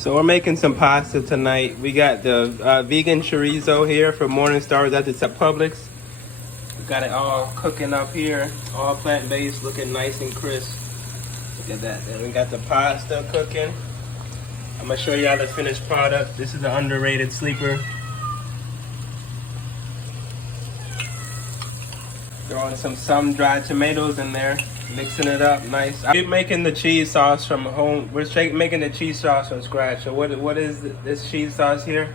So we're making some pasta tonight. We got the vegan chorizo here from Morningstar. That's at Publix. We got it all cooking up here, all plant-based, looking nice and crisp. Look at that. Then we got the pasta cooking. I'm gonna show y'all the finished product. This is the underrated sleeper. Throwing some sun-dried tomatoes in there, mixing it up nice. We're making the cheese sauce from home. We're making the cheese sauce from scratch. So what is this cheese sauce here?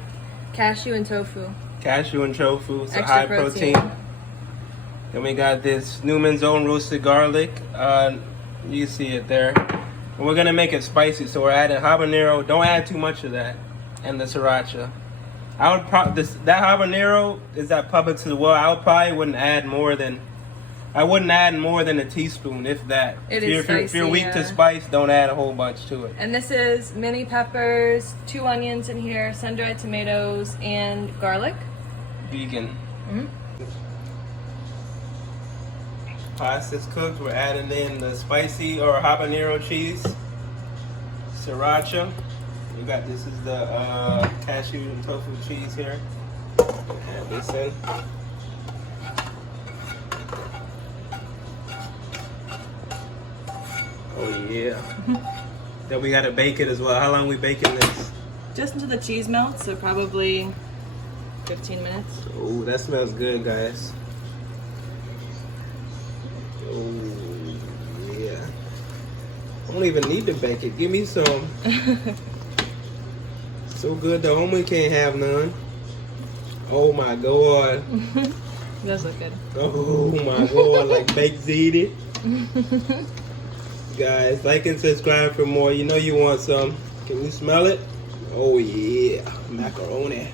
Cashew and tofu. Cashew and tofu, so Extra high protein. Then we got this Newman's Own roasted garlic. You see it there. And we're gonna make it spicy, so we're adding habanero. Don't add too much of that, and the sriracha. I would that habanero is at Publix as well. I wouldn't add more than a teaspoon, if that. If you're weak to spice, don't add a whole bunch to it. And this is mini peppers, 2 onions in here, sun-dried tomatoes, and garlic. Vegan. Pasta's cooked. We're adding in the spicy or habanero cheese, sriracha. We got this is the cashew and tofu cheese here. Add this in. Oh yeah. Then we gotta bake it as well. How long we baking this? Just until the cheese melts, so probably 15 minutes. Oh, that smells good, guys. Oh yeah. I don't even need to bake it. Give me some. So good, the homie can't have none. Oh my god. It does look good. Oh my god, like baked ziti. Guys, like and subscribe for more. You know you want some. Can you smell it? Oh yeah, macaroni.